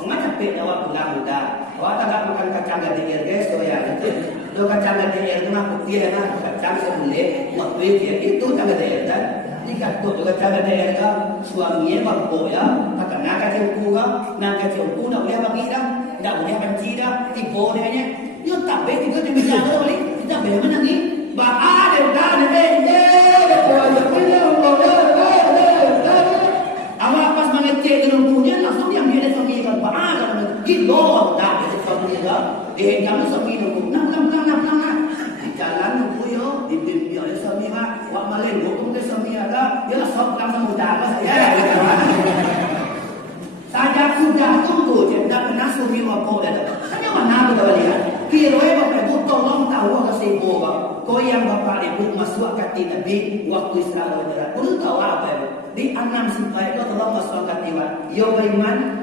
Mengajak pek awak pulang muda. Awak tak makan kacang gadir guys, so ya itu. Do kacang gadir itu mah putih na, kacang sebule, waktu itu kacang gadir kan. Jika tu kacang gadir ka suaminya bapak ya, kata nak kacang kuga, nak kacang kuga nak boleh bagi dah, nak boleh benci dah, tipu dia nya. Yo tak baik itu dia bilang boleh, kita boleh mana ni? Ba ada dah ni awak pas mengecek dengan punya langsung dia ambil dari suami kan bahan gilo dah dari suami kan kamu suami nunggu nak di jalan nunggu yo dibimbing oleh suami mah wak malen hukum ke suami ada dia sok langsung mudah saya saja sudah tunggu je tak pernah suami rokok dah hanya mana tu lihat kira bapak ibu tolong tahu ke sebo kau yang bapak ibu masuk kati Nabi waktu Isra Mi'raj perlu tahu apa ibu di 6 simpai itu tolong masuk kati yo beriman